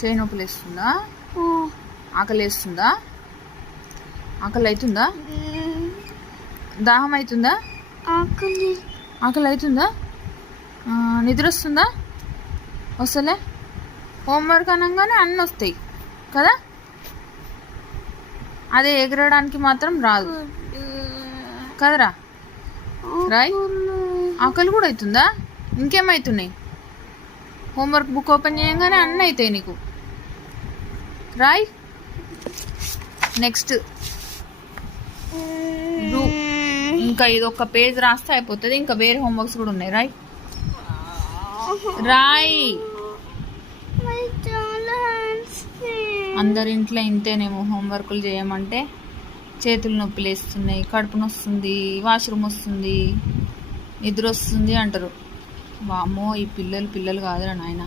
చేయి నొప్పులు వేస్తుందా? ఆకలి వేస్తుందా? ఆకలి అవుతుందా? దాహం అవుతుందా? ఆకలి అవుతుందా? నిద్ర వస్తుందా? వస్తలే. హోంవర్క్ అనగానే అన్నీ వస్తాయి కదా, అదే ఎగరడానికి మాత్రం రాదు కదరా. రాయ్. ఆకలి కూడా అవుతుందా? ఇంకేమవుతున్నాయి? హోంవర్క్ బుక్ ఓపెన్ చేయగానే అన్నీ అవుతాయి నీకు. రాయ్. నెక్స్ట్ ఇంకా ఇది ఒక పేజ్ రాస్తే అయిపోతుంది. ఇంకా వేరే హోంవర్క్స్ కూడా ఉన్నాయి. రాయ్ రాయ్. అందరి ఇంట్లో ఇంతేనేమో, హోంవర్క్లు చేయమంటే చేతులు నొప్పులు వేస్తున్నాయి, కడుపు నొస్తుంది, వాష్రూమ్ వస్తుంది, నిద్ర వస్తుంది అంటారు. వామ్మో, ఈ పిల్లలు కాదురా నాయన.